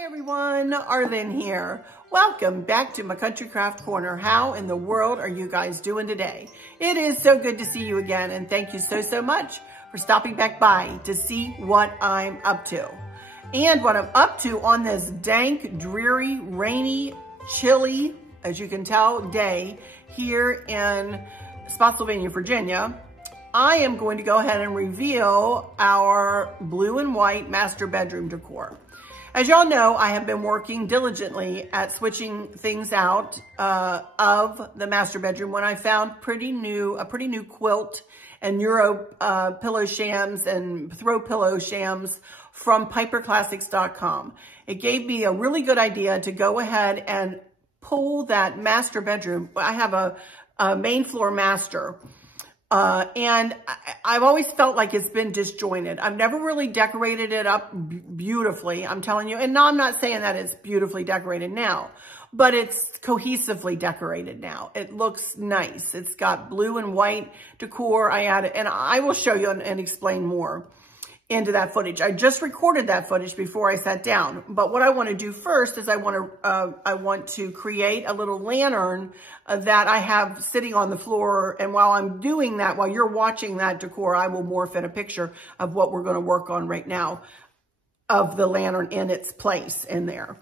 Hi everyone, Arlynn here. Welcome back to my Country Craft Corner. How in the world are you guys doing today? It is so good to see you again, and thank you so much for stopping back by to see what I'm up to. And what I'm up to on this dank, dreary, rainy, chilly, as you can tell, day here in Spotsylvania, Virginia. I am going to go ahead and reveal our blue and white master bedroom decor. As y'all know, I have been working diligently at switching things out of the master bedroom when I found a pretty new quilt and Euro pillow shams and throw pillow shams from piperclassics.com. It gave me a really good idea to go ahead and pull that master bedroom. I have a main floor master. And I've always felt like it's been disjointed. I've never really decorated it up beautifully, I'm telling you. And no, I'm not saying that it's beautifully decorated now, but it's cohesively decorated now. It looks nice. It's got blue and white decor. I added, and I will show you and explain more into that footage. I just recorded that footage before I sat down. But what I want to do first is I want to create a little lantern that I have sitting on the floor. And while I'm doing that, while you're watching that decor, I will morph in a picture of what we're going to work on right now of the lantern in its place in there.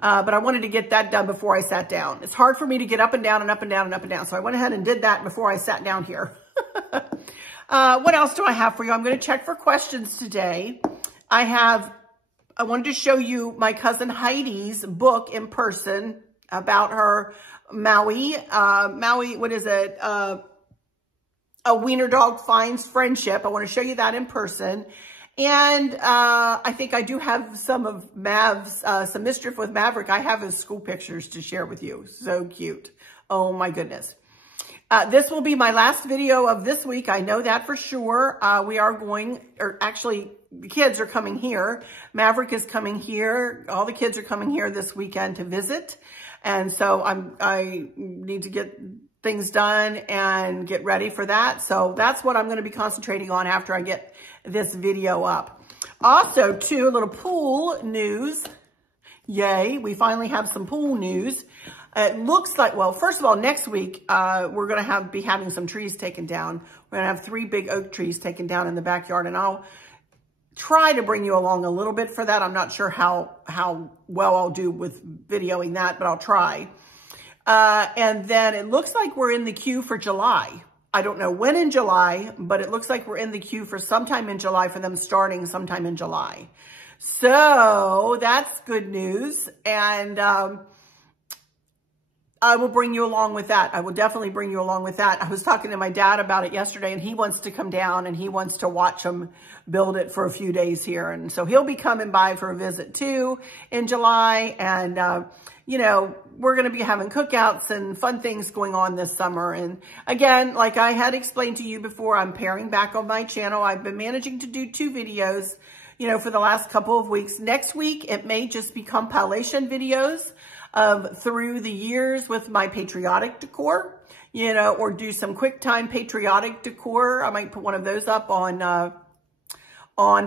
But I wanted to get that done before I sat down. It's hard for me to get up and down and up and down and up and down. So I went ahead and did that before I sat down here. What else do I have for you? I'm going to check for questions today. I wanted to show you my cousin Heidi's book in person about her Maui, what is it? A wiener dog finds friendship. I want to show you that in person. And I think I do have some of Mav's, some Mischief with Maverick. I have his school pictures to share with you. So cute. Oh my goodness. This will be my last video of this week. I know that for sure. We are going, or actually the kids are coming here. Maverick is coming here. All the kids are coming here this weekend to visit. And so I need to get things done and get ready for that. So that's what I'm going to be concentrating on after I get this video up. Also, too, a little pool news. Yay, we finally have some pool news. It looks like, well, first of all, next week, we're going to be having some trees taken down. We're going to have 3 big oak trees taken down in the backyard, and I'll try to bring you along a little bit for that. I'm not sure how well I'll do with videoing that, but I'll try. And then it looks like we're in the queue for July. I don't know when in July, but it looks like we're in the queue for sometime in July, for them starting sometime in July. So that's good news. And I will bring you along with that. I will definitely bring you along with that. I was talking to my dad about it yesterday, and he wants to come down and he wants to watch them build it for a few days here. And so he'll be coming by for a visit too in July. And, you know, we're going to be having cookouts and fun things going on this summer. And again, like I had explained to you before, I'm paring back on my channel. I've been managing to do 2 videos, you know, for the last couple of weeks. Next week, it may just be compilation videos of through the years with my patriotic decor, you know, or do some quick time patriotic decor. I might put one of those up on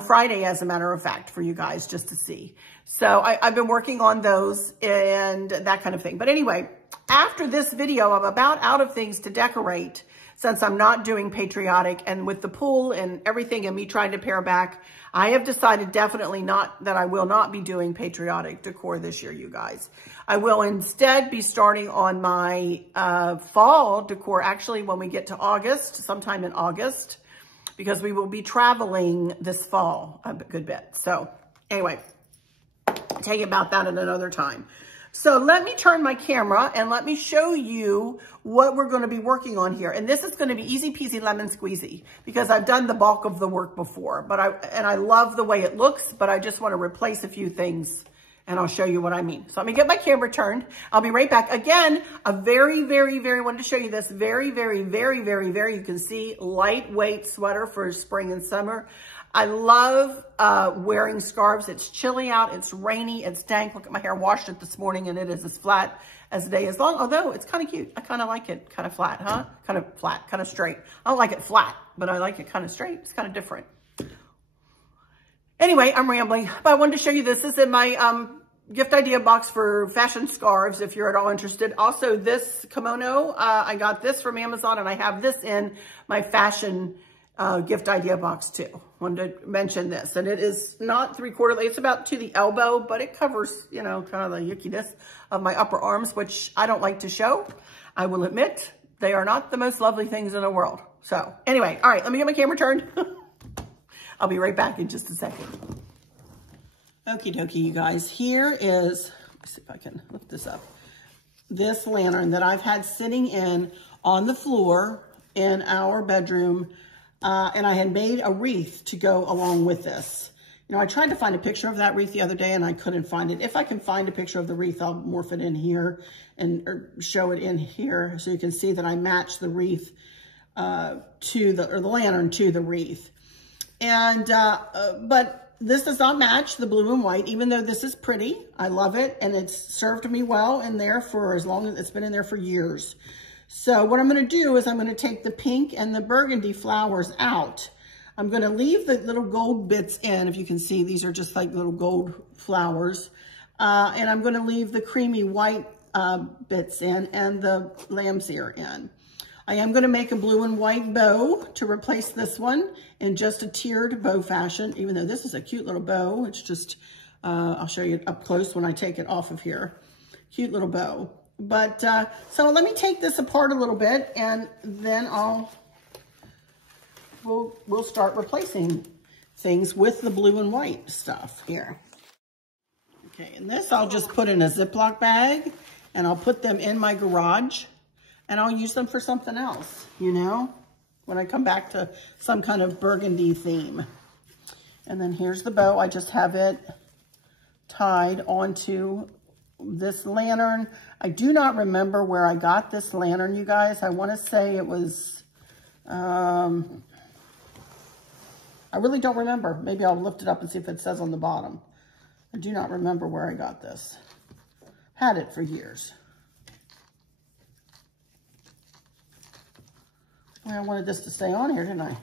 Friday, as a matter of fact, for you guys just to see. So I've been working on those and that kind of thing. But anyway, after this video, I'm about out of things to decorate since I'm not doing patriotic, and with the pool and everything and me trying to pare back, I have decided definitely not that I will not be doing patriotic decor this year, you guys. I will instead be starting on my fall decor, actually, when we get to August, sometime in August, because we will be traveling this fall a good bit. So anyway, I'll tell you about that at another time. So let me turn my camera and let me show you what we're going to be working on here. And this is going to be easy peasy lemon squeezy because I've done the bulk of the work before, but I love the way it looks, but I just want to replace a few things and I'll show you what I mean. So let me get my camera turned. I'll be right back. Again, a very wanted to show you this very, you can see lightweight sweater for spring and summer. I love wearing scarves. It's chilly out. It's rainy. It's dank. Look at my hair. Washed it this morning and it is as flat as the day is long. Although it's kind of cute. I kind of like it kind of flat, huh? Kind of flat, kind of straight. I don't like it flat, but I like it kind of straight. It's kind of different. Anyway, I'm rambling, but I wanted to show you this. This is in my gift idea box for fashion scarves if you're at all interested. Also, this kimono, I got this from Amazon, and I have this in my fashion gift idea box too. Wanted to mention this, and it is not 3/4 length. It's about to the elbow, but it covers, you know, kind of the yuckiness of my upper arms, which I don't like to show. I will admit they are not the most lovely things in the world. So anyway, all right, let me get my camera turned. I'll be right back in just a second. Okie dokie, you guys. Here is, let me see if I can lift this up. This lantern that I've had sitting in on the floor in our bedroom. And I had made a wreath to go along with this. You know, I tried to find a picture of that wreath the other day and I couldn't find it. If I can find a picture of the wreath, I'll morph it in here and show it in here so you can see that I matched the wreath the lantern to the wreath. And, but this does not match the blue and white, even though this is pretty. I love it, and it's served me well in there for as long as it's been in there for years. So what I'm going to do is I'm going to take the pink and the burgundy flowers out. I'm going to leave the little gold bits in. If you can see, these are just like little gold flowers. And I'm going to leave the creamy white bits in and the lamb's ear in. I am going to make a blue and white bow to replace this one in just a tiered bow fashion, even though this is a cute little bow. It's just, I'll show you up close when I take it off of here. Cute little bow. But, so let me take this apart a little bit, and then we'll start replacing things with the blue and white stuff here. Okay, and this I'll just put in a Ziploc bag, and I'll put them in my garage, and I'll use them for something else, you know, when I come back to some kind of burgundy theme. And then here's the bow. I just have it tied onto this lantern. I do not remember where I got this lantern, you guys. I want to say it was, I really don't remember. Maybe I'll lift it up and see if it says on the bottom. I do not remember where I got this. Had it for years. Well, I wanted this to stay on here, didn't I?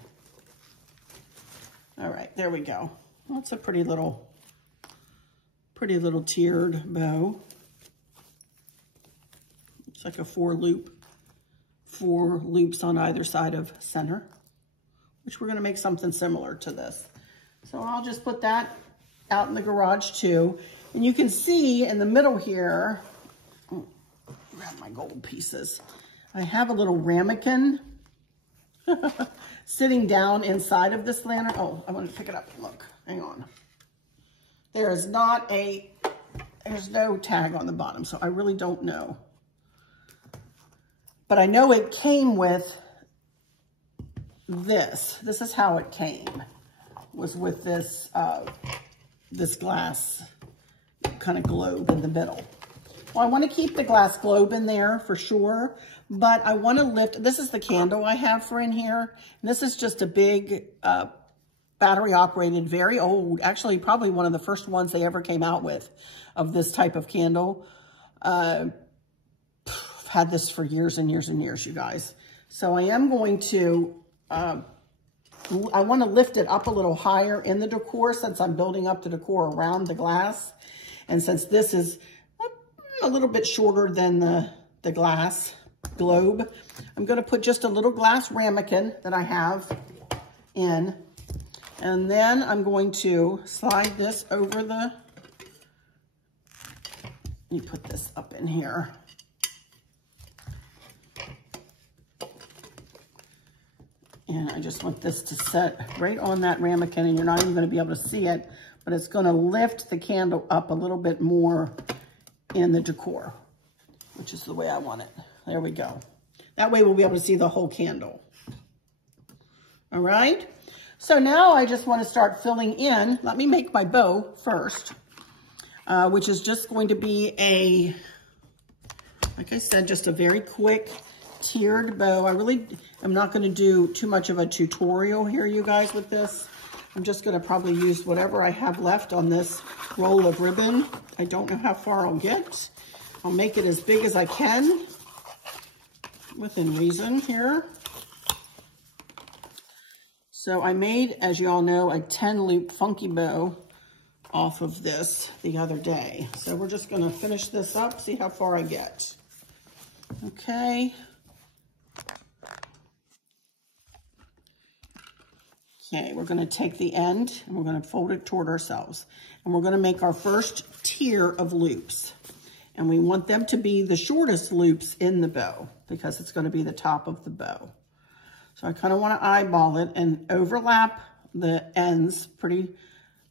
All right, there we go. That's a pretty little tiered bow. It's like a four loops on either side of center, which we're gonna make something similar to this. So I'll just put that out in the garage too. And you can see in the middle here, grab my gold pieces. I have a little ramekin sitting down inside of this lantern. Oh, I wanted to pick it up. Look, hang on. There's no tag on the bottom, so I really don't know. But I know it came with this. This is how it came, was with this, this glass kind of globe in the middle. Well, I want to keep the glass globe in there for sure, but I want to lift, this is the candle I have for in here. And this is just a big, battery operated, very old, actually probably one of the first ones they ever came out with of this type of candle. I've had this for years and years and years, you guys. So I am going to, I want to lift it up a little higher in the decor since I'm building up the decor around the glass. And since this is a little bit shorter than the glass globe, I'm going to put just a little glass ramekin that I have in. And then I'm going to slide this over let me put this up in here. And I just want this to set right on that ramekin, and you're not even going to be able to see it, but it's going to lift the candle up a little bit more in the decor, which is the way I want it. There we go. That way we'll be able to see the whole candle. All right. So now I just want to start filling in. Let me make my bow first, which is just going to be like I said, just a very quick tiered bow. I really am not going to do too much of a tutorial here, you guys, with this. I'm just going to probably use whatever I have left on this roll of ribbon. I don't know how far I'll get. I'll make it as big as I can within reason here. So I made, as you all know, a 10 loop funky bow off of this the other day. So we're just gonna finish this up, see how far I get. Okay. Okay, we're gonna take the end and we're gonna fold it toward ourselves. And we're gonna make our first tier of loops. And we want them to be the shortest loops in the bow because it's gonna be the top of the bow. So I kind of wanna eyeball it and overlap the ends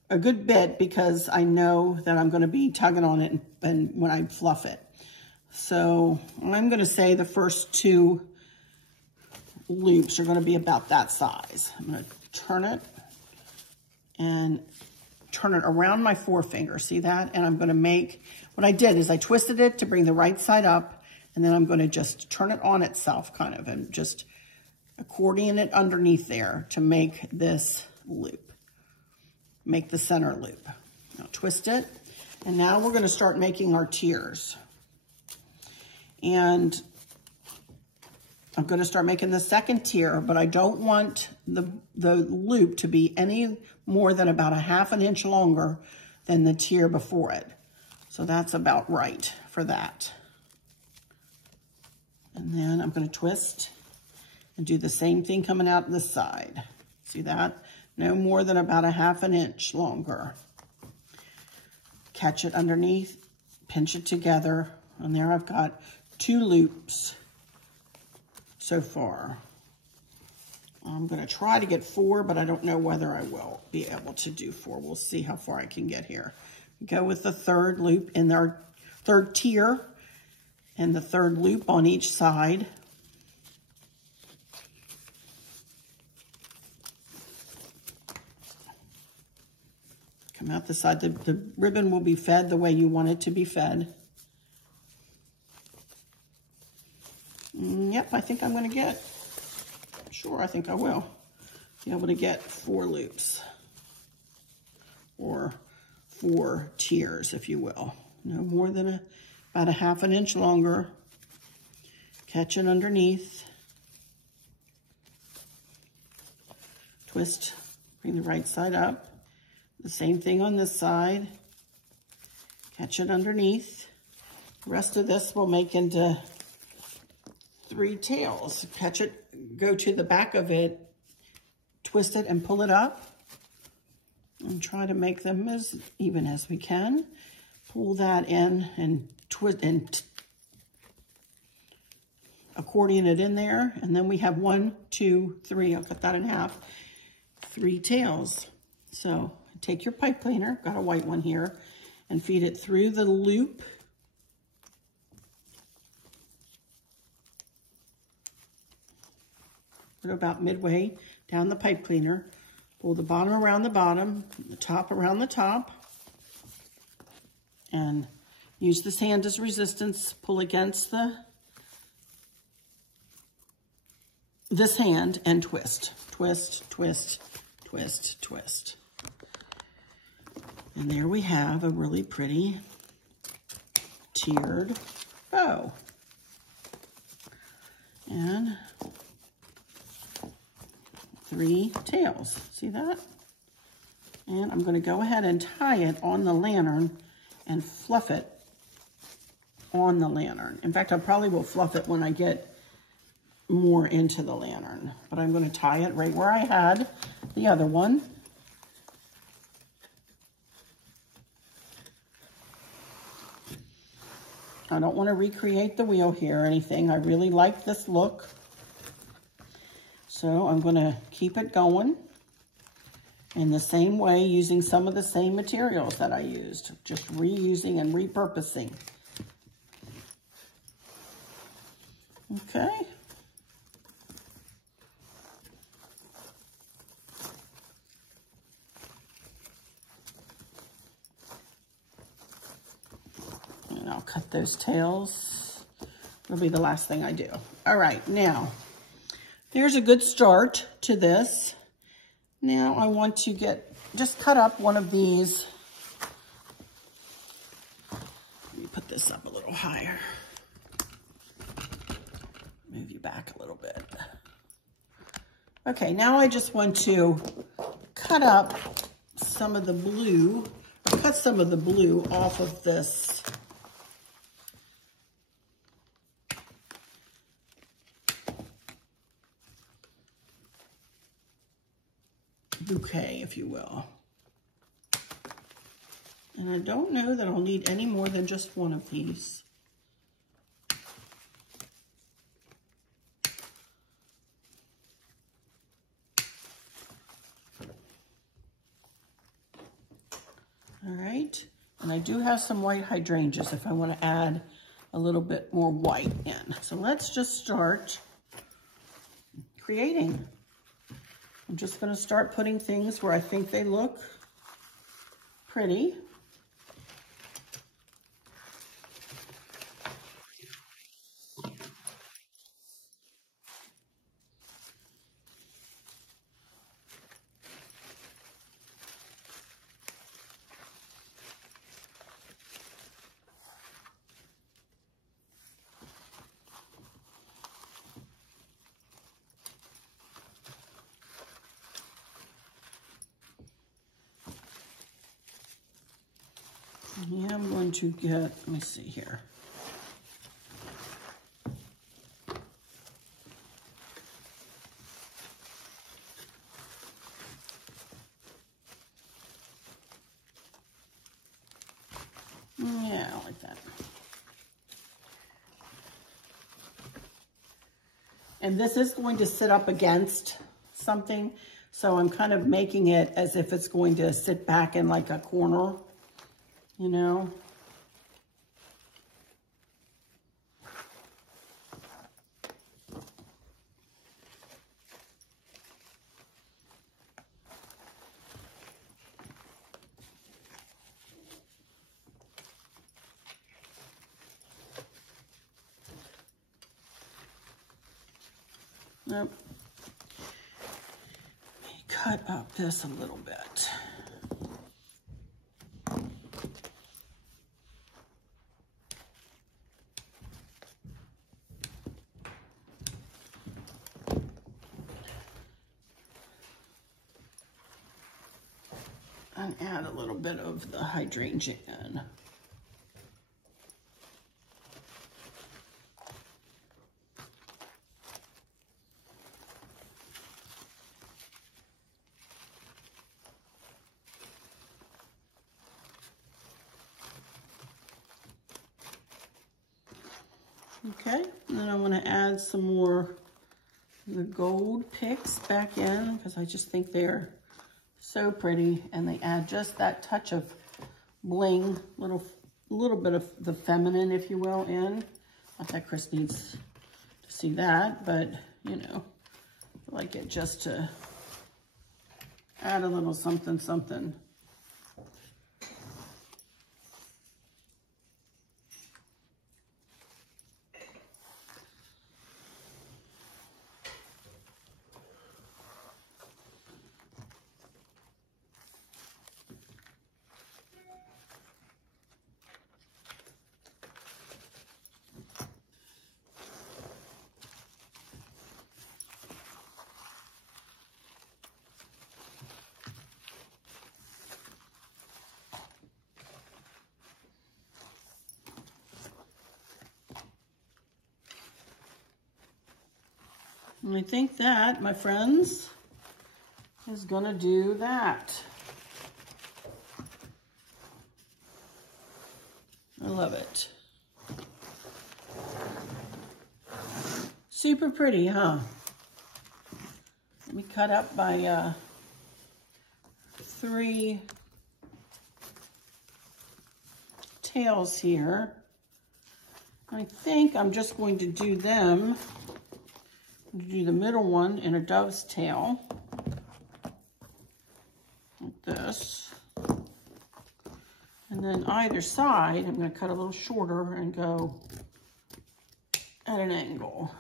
a good bit because I know that I'm gonna be tugging on it and when I fluff it. So I'm gonna say the first 2 loops are gonna be about that size. I'm gonna turn it and turn it around my forefinger, see that? And I'm gonna make, what I did is I twisted it to bring the right side up, and then I'm gonna just turn it on itself kind of, and just accordion it underneath there to make this loop, make the center loop. Now twist it, and now we're gonna start making our tiers. And I'm gonna start making the second tier, but I don't want the loop to be any more than about 1/2 inch longer than the tier before it. So that's about right for that. And then I'm gonna twist and do the same thing coming out this side. See that? No more than about 1/2 inch longer. Catch it underneath, pinch it together, and there I've got 2 loops so far. I'm gonna try to get 4, but I don't know whether I will be able to do 4. We'll see how far I can get here. Go with the 3rd loop in our 3rd tier and the 3rd loop on each side. Come out the side. The ribbon will be fed the way you want it to be fed. Yep, I think I'm gonna get, sure, I think I will be able to get 4 loops, or 4 tiers, if you will. No more than about 1/2 inch longer. Catch it underneath. Twist, bring the right side up. The same thing on this side. Catch it underneath. The rest of this we'll make into 3 tails. Catch it, go to the back of it, twist it and pull it up, and try to make them as even as we can. Pull that in and twist and accordion it in there, and then we have 1, 2, 3. I'll cut that in half. 3 tails. So take your pipe cleaner, got a white one here, and feed it through the loop. Put it about midway down the pipe cleaner. Pull the bottom around the bottom, the top around the top, and use this hand as resistance. Pull against this hand and twist. Twist, twist, twist, twist. And there we have a really pretty tiered bow. And 3 tails, see that? And I'm gonna go ahead and tie it on the lantern and fluff it on the lantern. In fact, I probably will fluff it when I get more into the lantern, but I'm gonna tie it right where I had the other one. I don't wanna recreate the wheel here or anything. I really like this look. So I'm gonna keep it going in the same way, using some of the same materials that I used, just reusing and repurposing. Okay. And I'll cut those tails. It'll be the last thing I do. All right, now, there's a good start to this. Now I want to just cut up one of these. Let me put this up a little higher. Move you back a little bit. Okay, now I just want to cut up some of the blue, cut some of the blue off of this bouquet, if you will. And I don't know that I'll need any more than just one of these. All right, and I do have some white hydrangeas if I want to add a little bit more white in. So let's just start creating. I'm just going to start putting things where I think they look pretty. Yeah, I'm going to get, let me see here. Yeah, I like that. And this is going to sit up against something, so I'm kind of making it as if it's going to sit back in like a corner. You know? Nope. Let me cut up this a little bit. And add a little bit of the hydrangea in. Okay, and then I want to add some more of the gold picks back in because I just think they're so pretty, and they add just that touch of bling, little bit of the feminine, if you will, in. Not that Chris needs to see that, but you know, I like it just to add a little something, something. And I think that, my friends, is gonna do that. I love it. Super pretty, huh? Let me cut up my 3 tails here. I think I'm just going to do them. Do the middle one in a dove's tail, like this. And then either side, I'm going to cut a little shorter and go at an angle.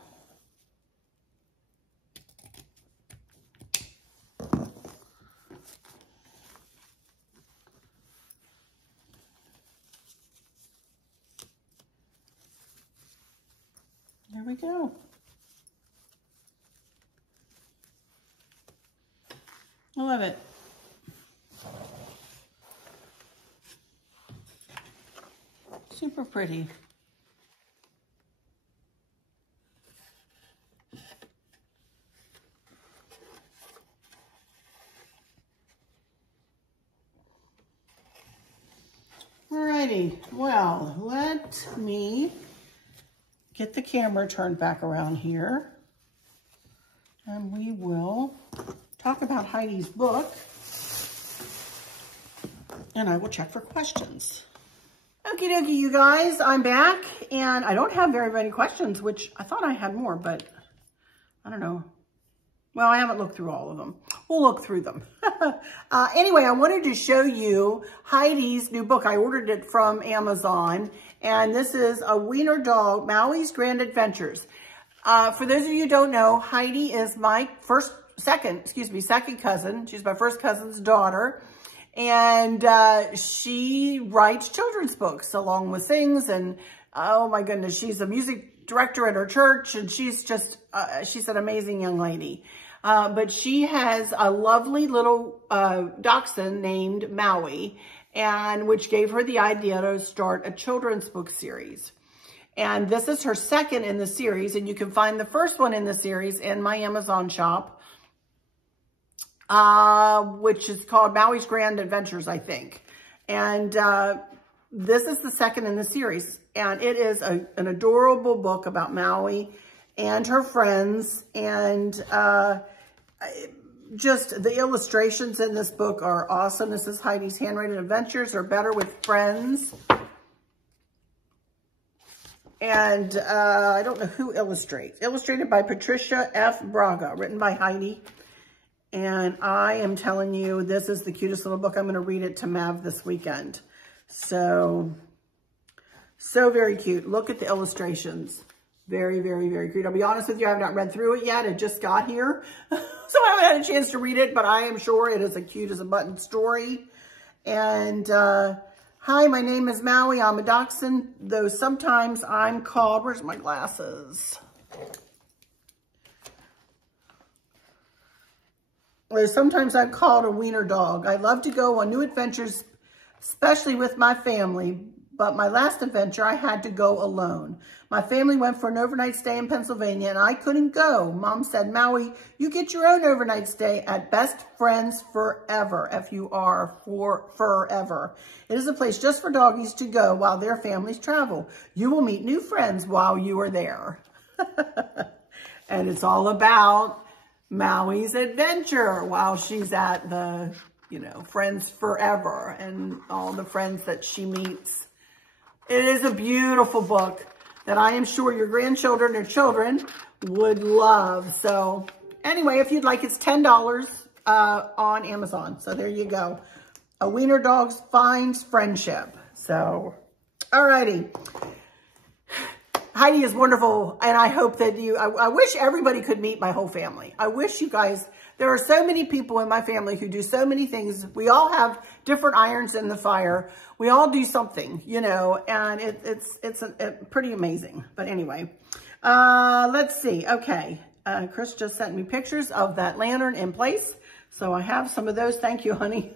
There we go. I love it. Super pretty. Alrighty, well, let me get the camera turned back around here, and we will talk about Heidi's book, and I will check for questions. Okie dokie, you guys, I'm back, and I don't have very many questions, which I thought I had more, but I don't know. Well, I haven't looked through all of them. We'll look through them. Anyway, I wanted to show you Heidi's new book. I ordered it from Amazon, and this is A Wiener Dog, Maui's Grand Adventures. For those of you who don't know, Heidi is my second cousin. She's my first cousin's daughter, and she writes children's books along with sings, and oh my goodness, she's a music director at her church, and she's just, she's an amazing young lady. But she has a lovely little dachshund named Maui, and which gave her the idea to start a children's book series. And this is her second in the series, and you can find the first one in the series in my Amazon shop, which is called Maui's Grand Adventures, I think. And this is the second in the series, and it is an adorable book about Maui and her friends, and just the illustrations in this book are awesome. This is Heidi's Handwritten Adventures, or Better with Friends. And I don't know who illustrates. Illustrated by Patricia F. Braga, written by Heidi. And I am telling you, this is the cutest little book. I'm going to read it to Mav this weekend. So very cute. Look at the illustrations. Very, very, very cute. I'll be honest with you, I have not read through it yet. It just got here. So I haven't had a chance to read it, but I am sure it is a cute as a button story. And hi, my name is Maui. I'm a dachshund, though sometimes I'm called, where's my glasses? Sometimes I'm called a wiener dog. I love to go on new adventures, especially with my family. But my last adventure, I had to go alone. My family went for an overnight stay in Pennsylvania, and I couldn't go. Mom said, Maui, you get your own overnight stay at Best Friends Forever, F-U-R, for forever. It is a place just for doggies to go while their families travel. You will meet new friends while you are there. And it's all about Maui's adventure while she's at the, Friends Forever and all the friends that she meets. It is a beautiful book that I am sure your grandchildren or children would love. So anyway, if you'd like, it's $10 on Amazon. So there you go. A Wiener Dog Finds Friendship. So, alrighty. Heidi is wonderful, and I hope that I wish everybody could meet my whole family. I wish you guys, there are so many people in my family who do so many things. We all have different irons in the fire. We all do something, and it's pretty amazing. But anyway, let's see. Okay, Chris just sent me pictures of that lantern in place. So I have some of those. Thank you, honey.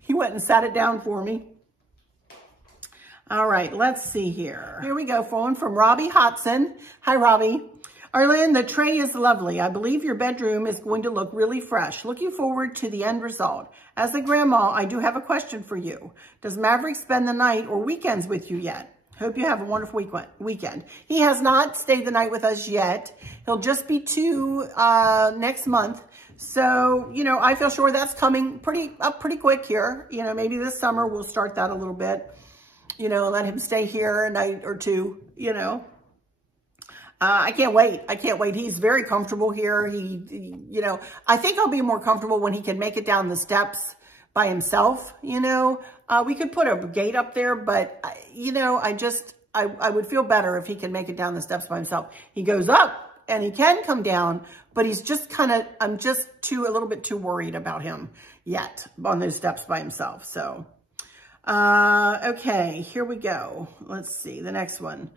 He went and sat it down for me. All right, let's see here. Here we go, phone from Robbie Hodson. Hi, Robbie. Arlynn, the tray is lovely. I believe your bedroom is going to look really fresh. Looking forward to the end result. As a grandma, I do have a question for you. Does Maverick spend the night or weekends with you yet? Hope you have a wonderful weekend. He has not stayed the night with us yet. He'll just be 2 next month. So, I feel sure that's coming up pretty quick here. Maybe this summer we'll start that a little bit. Let him stay here a night or two, I can't wait. I can't wait. He's very comfortable here. I think I'll be more comfortable when he can make it down the steps by himself, We could put a gate up there, but, I would feel better if he can make it down the steps by himself. He goes up and he can come down, but he's just I'm just a little bit too worried about him yet on those steps by himself, so. Okay, here we go. Let's see, the next one.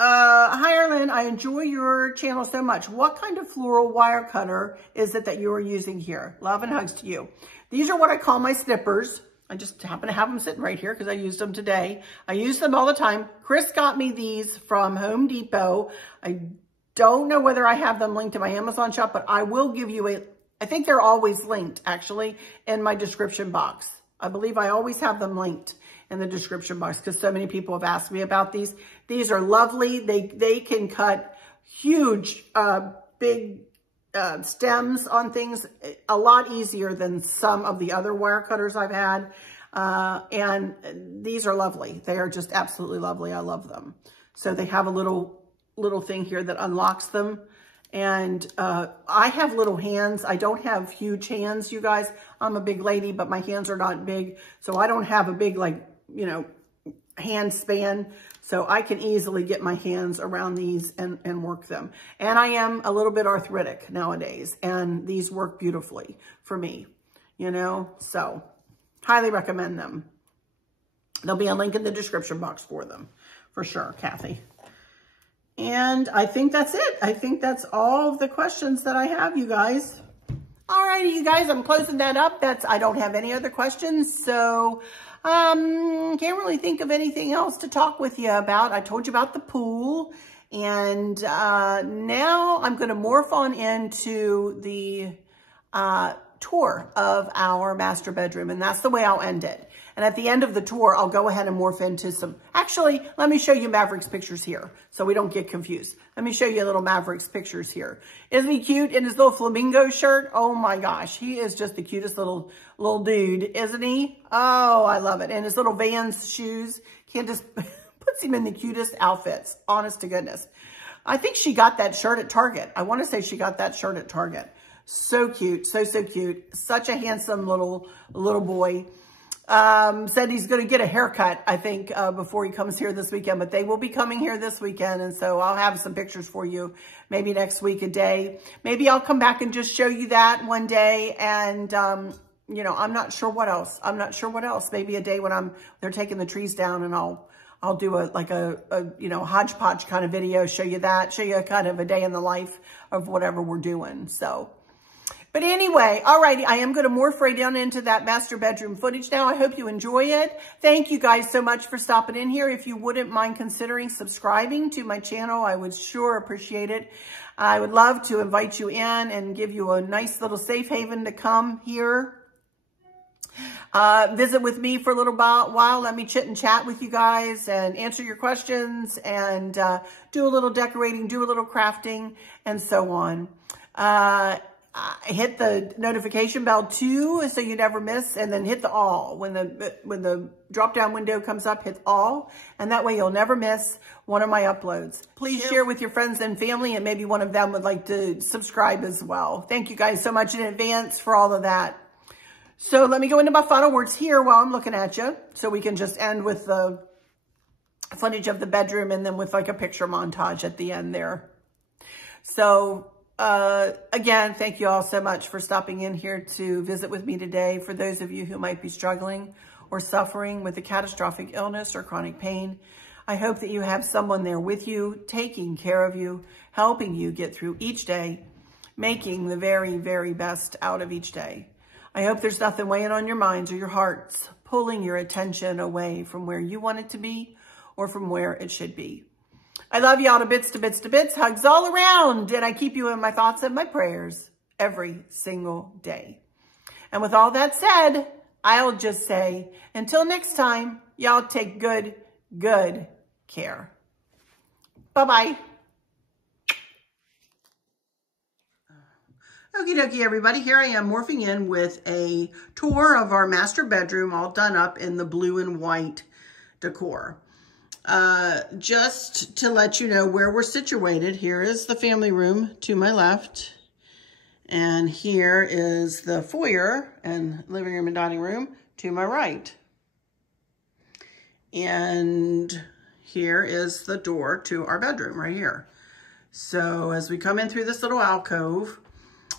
Hi, Arlynn. I enjoy your channel so much. What kind of floral wire cutter is it that you are using here? Love and hugs to you. These are what I call my snippers. I just happen to have them sitting right here because I used them today. I use them all the time. Chris got me these from Home Depot. I don't know whether I have them linked to my Amazon shop, but I will give you I think they're always linked actually in my description box. I believe I always have them linked in the description box because so many people have asked me about these. These are lovely. They can cut huge, big stems on things a lot easier than some of the other wire cutters I've had. And these are lovely. They are just absolutely lovely. I love them. So they have a little thing here that unlocks them. And I have little hands. I don't have huge hands, you guys. I'm a big lady, but my hands are not big. So I don't have a big, like, you know, hand span. So I can easily get my hands around these and work them. And I am a little bit arthritic nowadays. And these work beautifully for me, you know. So highly recommend them. There'll be a link in the description box for them, for sure, Kathy. And I think that's it. I think that's all of the questions that I have, you guys. All righty, you guys, I'm closing that up. I don't have any other questions. So, can't really think of anything else to talk with you about. I told you about the pool. And now I'm going to morph on into the tour of our master bedroom. And that's the way I'll end it. And at the end of the tour, I'll go ahead and morph into some, actually, let me show you Maverick's pictures here so we don't get confused. Let me show you little Maverick's pictures here. Isn't he cute in his little flamingo shirt? Oh my gosh, he is just the cutest little dude, isn't he? Oh, I love it. And his little Vans shoes, Candace puts him in the cutest outfits, honest to goodness. I think she got that shirt at Target. I want to say she got that shirt at Target. So cute, so cute. Such a handsome little boy. Said he's going to get a haircut, I think, before he comes here this weekend. But they will be coming here this weekend. And so I'll have some pictures for you maybe next week, a day. Maybe I'll come back and just show you that one day. And, you know, I'm not sure what else. Maybe a day when they're taking the trees down, and I'll do a you know, hodgepodge kind of video, show you kind of a day in the life of whatever we're doing. So. But anyway, all righty, I am going to morph right down into that master bedroom footage now. I hope you enjoy it. Thank you guys so much for stopping in here. If you wouldn't mind considering subscribing to my channel, I would sure appreciate it. I would love to invite you in and give you a nice little safe haven to come here. Visit with me for a little while. Let me chit and chat with you guys and answer your questions and do a little decorating, do a little crafting, and so on. Hit the notification bell too, so you never miss, and then hit the all. When the drop-down window comes up, hit all, and that way you'll never miss one of my uploads. Please share with your friends and family, and maybe one of them would like to subscribe as well. Thank you guys so much in advance for all of that. So let me go into my final words here while I'm looking at you, so we can just end with the footage of the bedroom and then with like a picture montage at the end there. So again, thank you all so much for stopping in here to visit with me today. For those of you who might be struggling or suffering with a catastrophic illness or chronic pain, I hope that you have someone there with you, taking care of you, helping you get through each day, making the very, very best out of each day. I hope there's nothing weighing on your minds or your hearts, pulling your attention away from where you want it to be or from where it should be. I love you all to bits, to bits, to bits. Hugs all around. And I keep you in my thoughts and my prayers every single day. And with all that said, I'll just say, until next time, y'all take good care. Bye-bye. Okie dokie, everybody. Here I am morphing in with a tour of our master bedroom, all done up in the blue and white decor. Just to let you know where we're situated, here is the family room to my left. And here is the foyer and living room and dining room to my right. And here is the door to our bedroom right here. So as we come in through this little alcove,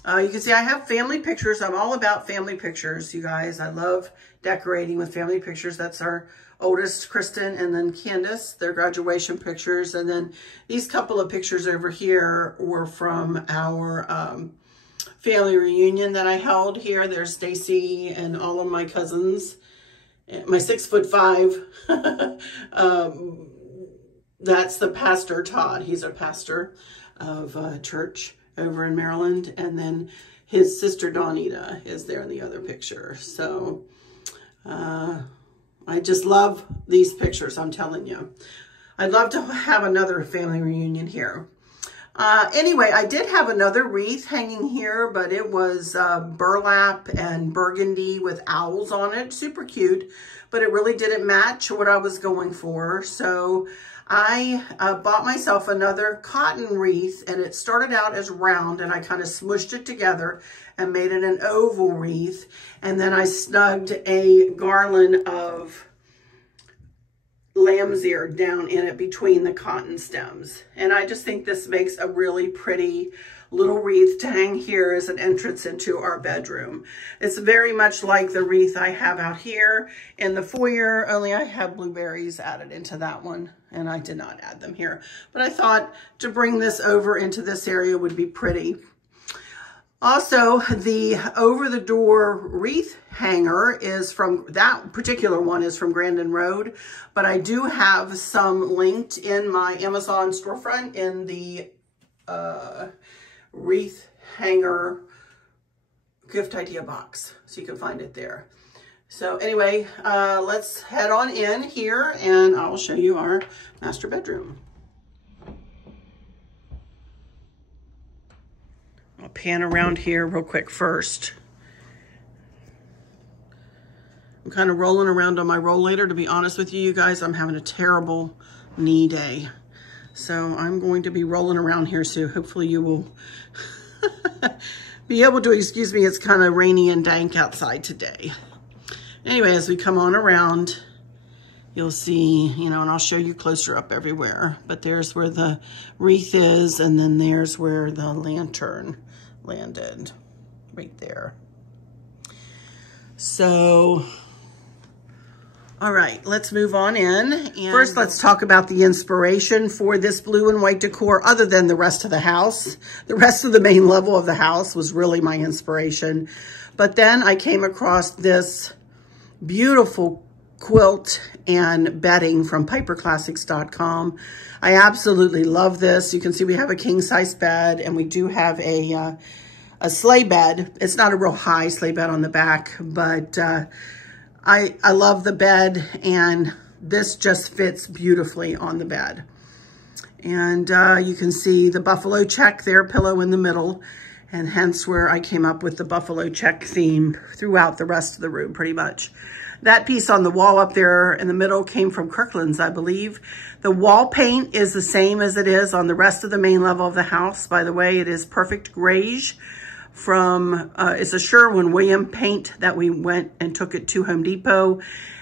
you can see I have family pictures. I'm all about family pictures, you guys. I love decorating with family pictures. That's our oldest, Kristen, and then Candace, their graduation pictures. And then these couple of pictures over here were from our family reunion that I held here. There's Stacy and all of my cousins my 6'5". That's the pastor, Todd. He's a pastor of a church over in Maryland. And then his sister, Donita, is there in the other picture. So I just love these pictures, I'm telling you. I'd love to have another family reunion here. Anyway, I did have another wreath hanging here, but it was burlap and burgundy with owls on it. Super cute, but it really didn't match what I was going for. So I bought myself another cotton wreath, and it started out as round, and I kind of smushed it together and made it an oval wreath. And then I snugged a garland of lamb's ear down in it between the cotton stems. And I just think this makes a really pretty little wreath to hang here as an entrance into our bedroom. It's very much like the wreath I have out here in the foyer, only I have blueberries added into that one, and I did not add them here. But I thought to bring this over into this area would be pretty. Also, the over-the-door wreath hanger is from, that particular one is from Grandin Road, but I do have some linked in my Amazon storefront in the wreath hanger gift idea box, so you can find it there. So anyway, let's head on in here and I'll show you our master bedroom. I'll pan around here real quick first. I'm kind of rolling around on my rollator. To be honest with you guys, I'm having a terrible knee day. So I'm going to be rolling around here, so hopefully you will be able to excuse me. It's kind of rainy and dank outside today. Anyway, as we come on around, you'll see, you know, and I'll show you closer up everywhere. But there's where the wreath is, and then there's where the lantern landed, right there. So, all right, let's move on in. And first, let's talk about the inspiration for this blue and white decor, other than the rest of the house. The rest of the main level of the house was really my inspiration. But then I came across this beautiful quilt and bedding from piperclassics.com. I absolutely love this. You can see we have a king size bed, and we do have a sleigh bed. It's not a real high sleigh bed on the back, but I love the bed, and this just fits beautifully on the bed. And you can see the buffalo check there, pillow in the middle, and hence where I came up with the buffalo check theme throughout the rest of the room, pretty much. That piece on the wall up there in the middle came from Kirklands, I believe. The wall paint is the same as it is on the rest of the main level of the house. By the way, it is perfect greige from, it's a Sherwin-Williams paint that we went and took it to Home Depot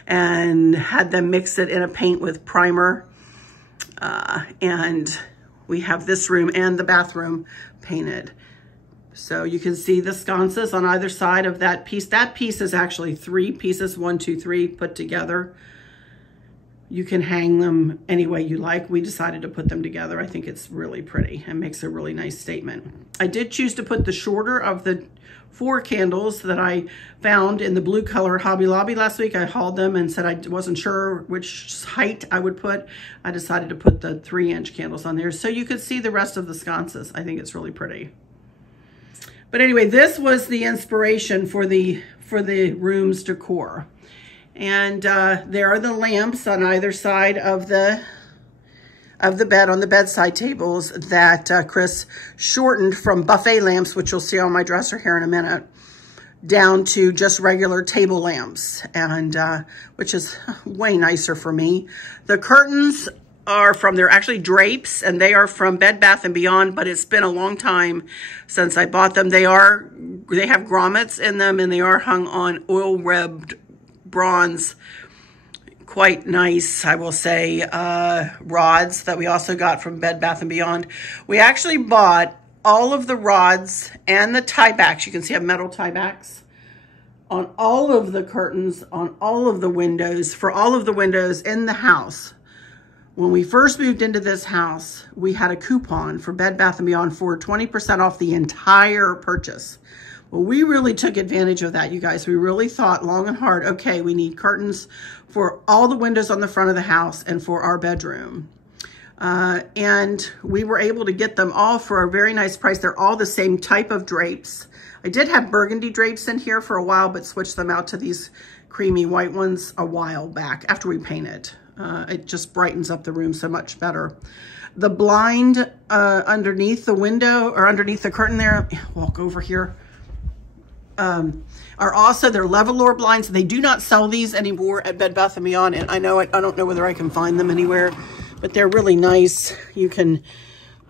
and had them mix it in a paint with primer. And we have this room and the bathroom painted. So you can see the sconces on either side of that piece. That piece is actually 3 pieces, 1, 2, 3 put together. You can hang them any way you like. We decided to put them together. I think it's really pretty and makes a really nice statement. I did choose to put the shorter of the 4 candles that I found in the blue color Hobby Lobby last week. I hauled them and said I wasn't sure which height I would put. I decided to put the 3-inch candles on there so you could see the rest of the sconces. I think it's really pretty. But anyway, this was the inspiration for the room's decor. And there are the lamps on either side of the bed, on the bedside tables, that Chris shortened from buffet lamps, which you'll see on my dresser here in a minute, down to just regular table lamps, and which is way nicer for me. The curtains are from, they're actually drapes, and they are from Bed Bath & Beyond, but it's been a long time since I bought them. They have grommets in them, and they are hung on oil-rubbed bronze, quite nice, I will say, rods that we also got from Bed Bath & Beyond. We actually bought all of the rods and the tie backs. You can see I have metal tie backs on all of the curtains, on all of the windows, for all of the windows in the house. When we first moved into this house, we had a coupon for Bed Bath & Beyond for 20% off the entire purchase. Well, we really took advantage of that, you guys. We really thought long and hard, okay, we need curtains for all the windows on the front of the house and for our bedroom. And we were able to get them all for a very nice price. They're all the same type of drapes. I did have burgundy drapes in here for a while, but switched them out to these creamy white ones a while back after we painted. It just brightens up the room so much better. The blind underneath the window or underneath the curtain there, walk over here, are also, they're leveler blinds. They do not sell these anymore at Bed Bath & Beyond, and I don't know whether I can find them anywhere, but they're really nice. You can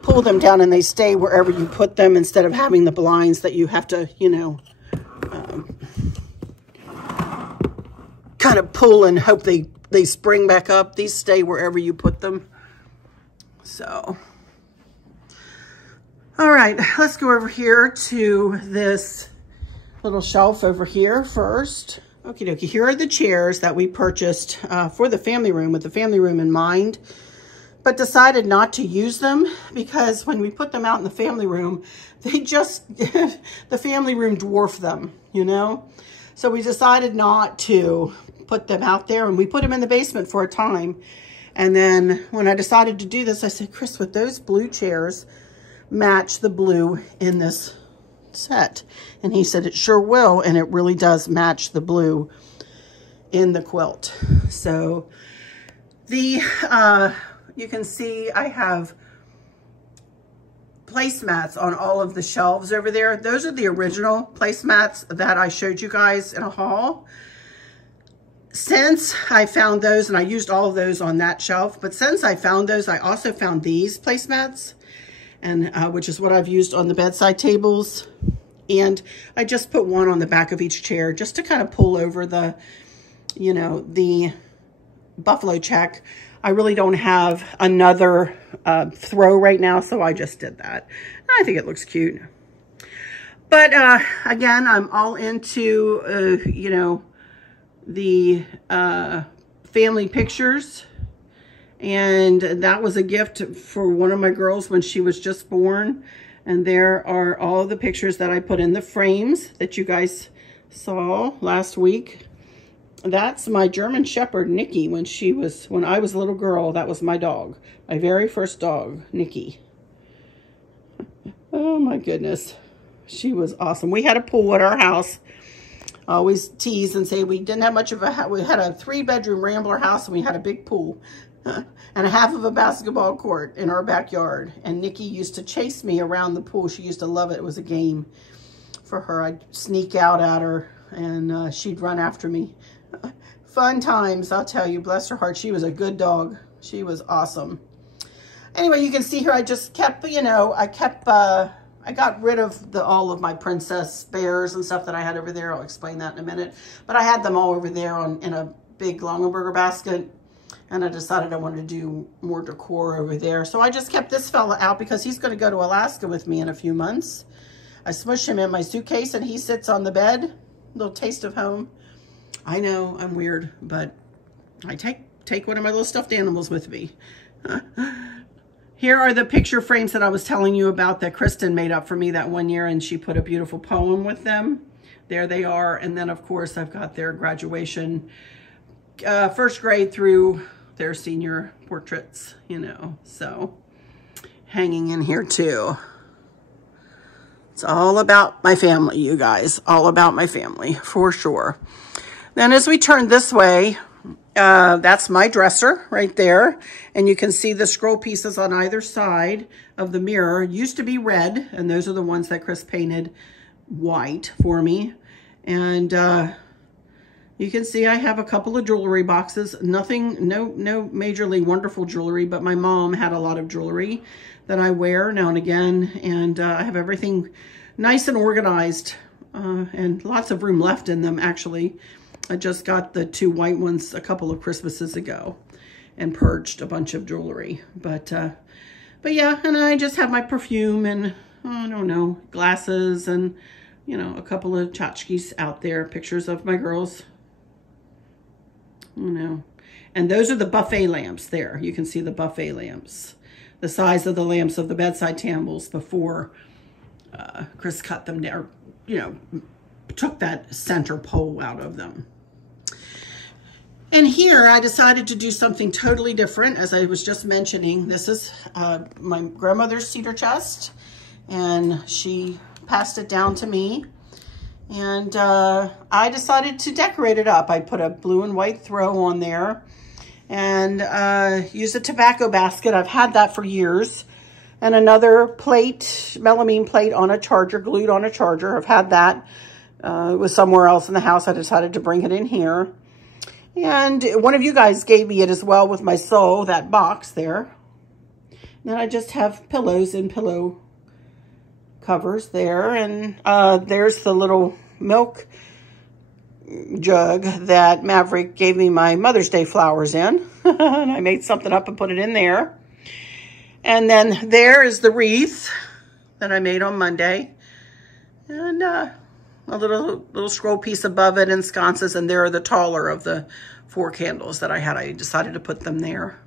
pull them down and they stay wherever you put them instead of having the blinds that you have to, you know, kind of pull and hope they spring back up. These stay wherever you put them. So, all right, let's go over here to this little shelf over here first. Okie dokie, here are the chairs that we purchased for the family room with the family room in mind, but decided not to use them because when we put them out in the family room, they just, the family room dwarfed them, you know? So we decided not to put them out there, and we put them in the basement for a time. And then when I decided to do this, I said, Chris, would those blue chairs match the blue in this set? And he said, it sure will. And it really does match the blue in the quilt. So the, you can see I have placemats on all of the shelves over there. Those are the original placemats that I showed you guys in a haul. Since I found those, and I used all of those on that shelf, but since I found those, I also found these placemats, and which is what I've used on the bedside tables. And I just put one on the back of each chair just to kind of pull over the, you know, the buffalo check. I really don't have another throw right now, so I just did that. I think it looks cute. But again, I'm all into, you know, the family pictures, and that was a gift for one of my girls when she was just born. And there are all the pictures that I put in the frames that you guys saw last week. That's my German Shepherd, Nikki, when I was a little girl. That was my dog, my very first dog, Nikki. Oh my goodness, she was awesome. We had a pool at our house. I always tease and say we didn't have much of a house. We had a 3-bedroom rambler house, and we had a big pool and a half of a basketball court in our backyard. And Nikki used to chase me around the pool. She used to love it. It was a game for her. I'd sneak out at her, and she'd run after me. Fun times, I'll tell you. Bless her heart. She was a good dog. She was awesome. Anyway, you can see here I just kept, you know, I got rid of all of my princess bears and stuff that I had over there. I'll explain that in a minute. But I had them all over there in a big Longaberger basket. And I decided I wanted to do more decor over there. So I just kept this fella out because he's going to go to Alaska with me in a few months. I smush him in my suitcase and he sits on the bed. Little taste of home. I know I'm weird, but I take one of my little stuffed animals with me. Here are the picture frames that I was telling you about that Kristen made up for me that one year, and she put a beautiful poem with them. There they are. And then, of course, I've got their graduation, first grade through their senior portraits, you know, so hanging in here too. It's all about my family, you guys, all about my family for sure. Then as we turn this way, that's my dresser right there. And you can see the scroll pieces on either side of the mirror. It used to be red, and those are the ones that Chris painted white for me. And you can see I have a couple of jewelry boxes. Nothing, no majorly wonderful jewelry, but my mom had a lot of jewelry that I wear now and again. And I have everything nice and organized and lots of room left in them, actually. I just got the 2 white ones a couple of Christmases ago and purged a bunch of jewelry. But yeah, and I just have my perfume and, I don't know, glasses and, you know, a couple of tchotchkes out there, pictures of my girls. You know, and those are the buffet lamps there. You can see the buffet lamps, the size of the lamps of the bedside tables before Chris cut them down, you know, took that center pole out of them. And here I decided to do something totally different. As I was just mentioning, this is my grandmother's cedar chest, and she passed it down to me. And I decided to decorate it up. I put a blue and white throw on there and used a tobacco basket. I've had that for years. And another plate, melamine plate on a charger, glued on a charger. I've had that. It was somewhere else in the house. I decided to bring it in here. And one of you guys gave me it as well with my soul, that box there. And then I just have pillows and pillow covers there. And there's the little milk jug that Maverick gave me my Mother's Day flowers in. And I made something up and put it in there. And then there is the wreath that I made on Monday. And a little scroll piece above it and sconces. And there are the taller of the 4 candles that I had. I decided to put them there.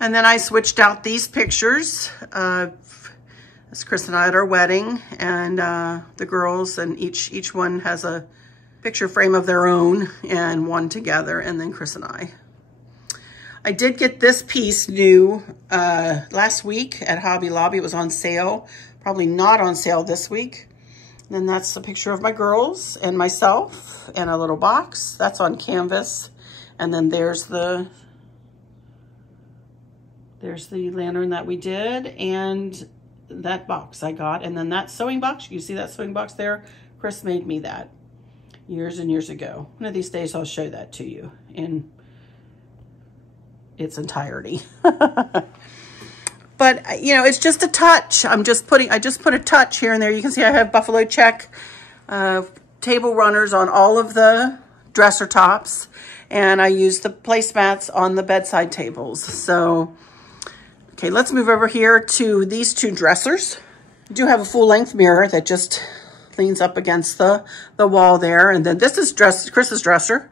And then I switched out these pictures. As Chris and I at our wedding, and the girls, and each one has a picture frame of their own, and one together, and then Chris and I. I did get this piece new last week at Hobby Lobby. It was on sale, probably not on sale this week. And then that's a picture of my girls and myself, and a little box. That's on canvas. And then there's the lantern that we did, and that box I got. And then that sewing box, you see that sewing box there? Chris made me that years and years ago. One of these days I'll show that to you in its entirety. But you know, it's just a touch. I just put a touch here and there. You can see I have buffalo check table runners on all of the dresser tops, and I use the placemats on the bedside tables. So okay, let's move over here to these 2 dressers. I do have a full-length mirror that just leans up against the wall there. And then this is Chris's dresser.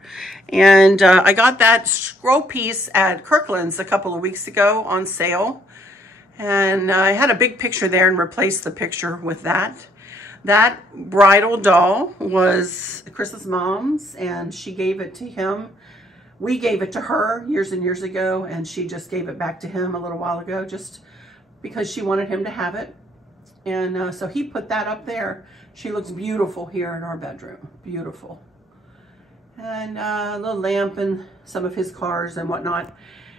And I got that scroll piece at Kirklands a couple of weeks ago on sale. And I had a big picture there and replaced the picture with that. That bridal doll was Chris's mom's, and she gave it to him. We gave it to her years and years ago, and she just gave it back to him a little while ago, just because she wanted him to have it. And so he put that up there. She looks beautiful here in our bedroom, beautiful. And a little lamp and some of his cars and whatnot.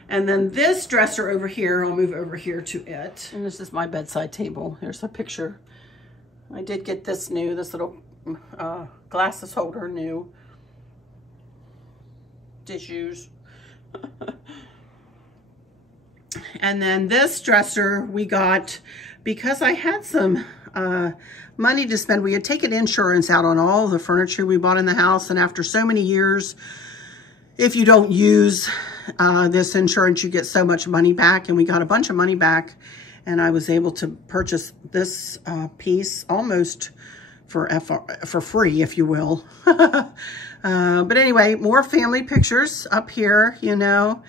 And then this dresser over here, I'll move over here to it. And this is my bedside table. Here's a picture. I did get this new, this little glasses holder new. Tissues. And then this dresser we got because I had some money to spend. We had taken insurance out on all the furniture we bought in the house, and after so many years, if you don't use this insurance, you get so much money back, and we got a bunch of money back, and I was able to purchase this piece almost for free, if you will. But anyway, more family pictures up here, you know.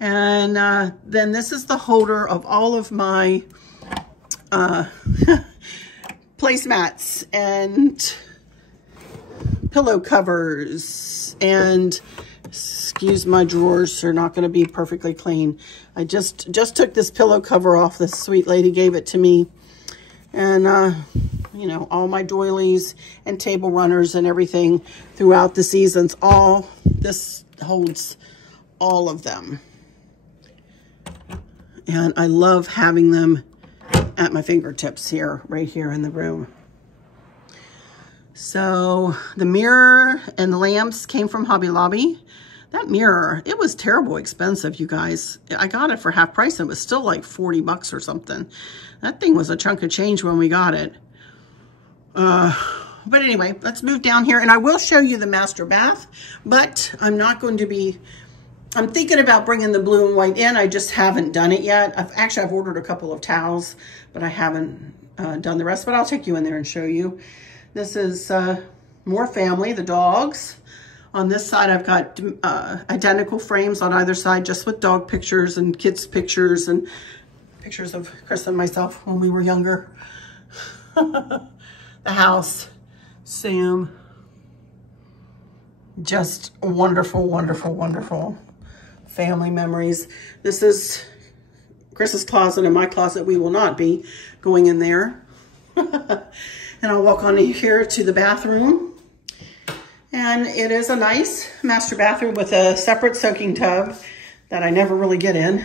And then this is the holder of all of my placemats and pillow covers. And excuse my drawers, they're not going to be perfectly clean. I just took this pillow cover off. This sweet lady gave it to me. And you know, all my doilies and table runners and everything throughout the seasons. This holds all of them. And I love having them at my fingertips here, right here in the room. So the mirror and the lamps came from Hobby Lobby. That mirror, it was terrible expensive, you guys. I got it for half price and it was still like 40 bucks or something. That thing was a chunk of change when we got it. But anyway, let's move down here, and I will show you the master bath, but I'm not going to be, I'm thinking about bringing the blue and white in. I just haven't done it yet. I've ordered a couple of towels, but I haven't done the rest, but I'll take you in there and show you. This is more family, the dogs. On this side, I've got identical frames on either side, just with dog pictures and kids pictures and pictures of Chris and myself when we were younger. the house. Sam. Just wonderful, wonderful, wonderful family memories. This is Chris's closet and my closet. We will not be going in there. And I'll walk on in here to the bathroom. And it is a nice master bathroom with a separate soaking tub that I never really get in.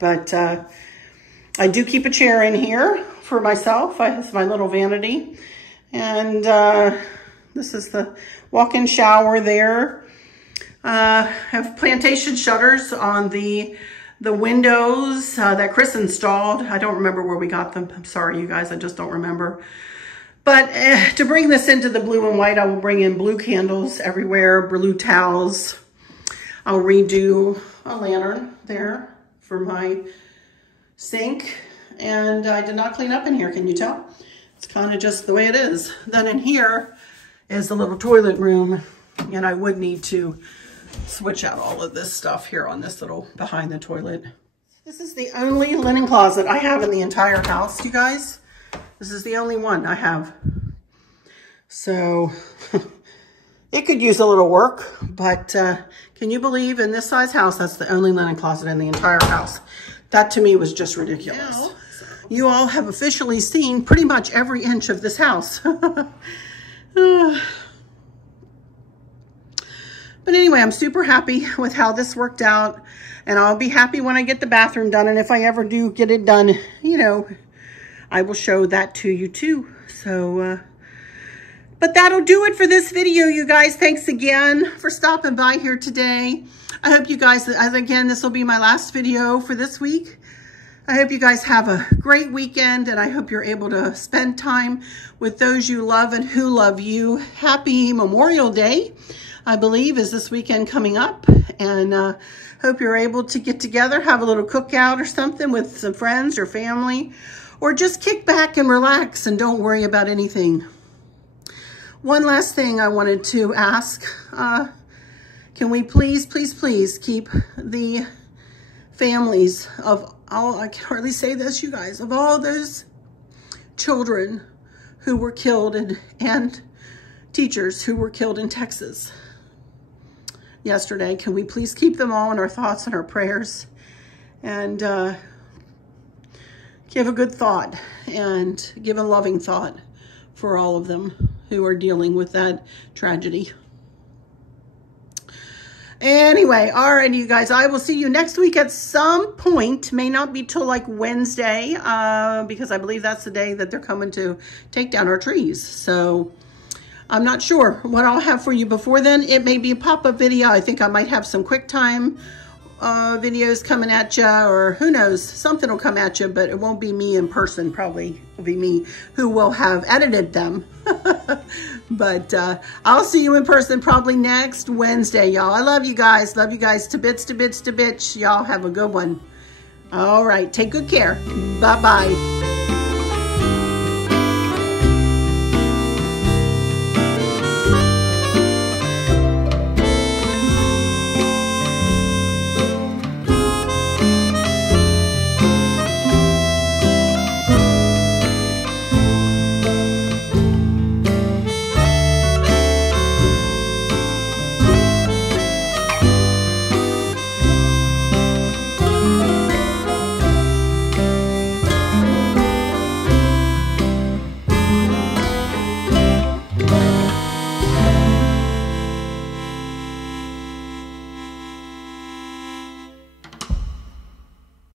But I do keep a chair in here for myself. It's my little vanity. And this is the walk-in shower there. I have plantation shutters on the windows that Chris installed. I don't remember where we got them. I'm sorry, you guys, I just don't remember. But to bring this into the blue and white, I will bring in blue candles everywhere, blue towels. I'll redo a lantern there for my sink. And I did not clean up in here, can you tell? It's kind of just the way it is. Then in here is the little toilet room. And I would need to switch out all of this stuff here on this little behind the toilet. This is the only linen closet I have in the entire house, you guys. This is the only one I have. So it could use a little work, but can you believe in this size house, that's the only linen closet in the entire house? That to me was just ridiculous. Now, you all have officially seen pretty much every inch of this house. But anyway, I'm super happy with how this worked out, and I'll be happy when I get the bathroom done. And if I ever do get it done, you know, I will show that to you too. So, but that'll do it for this video, you guys. Thanks again for stopping by here today. I hope you guys, as again, this will be my last video for this week. I hope you guys have a great weekend, and I hope you're able to spend time with those you love and who love you. Happy Memorial Day, I believe, is this weekend coming up. And hope you're able to get together, have a little cookout or something with some friends or family, or just kick back and relax and don't worry about anything. One last thing I wanted to ask. Can we please, please, please keep the families of all, I can hardly say this, you guys, of all those children who were killed and teachers who were killed in Texas yesterday. Can we please keep them all in our thoughts and our prayers, and give a good thought and give a loving thought for all of them who are dealing with that tragedy. Anyway, all right, you guys, I will see you next week at some point. May not be till like Wednesday, because I believe that's the day that they're coming to take down our trees. So I'm not sure what I'll have for you before then. It may be a pop-up video. I think I might have some quick time videos coming at you, or who knows, something will come at you, but it won't be me in person. Probably will be me who will have edited them. But I'll see you in person probably next Wednesday, y'all. I love you guys. Love you guys to bits, to bits, to bits. Y'all have a good one. All right. Take good care. Bye-bye.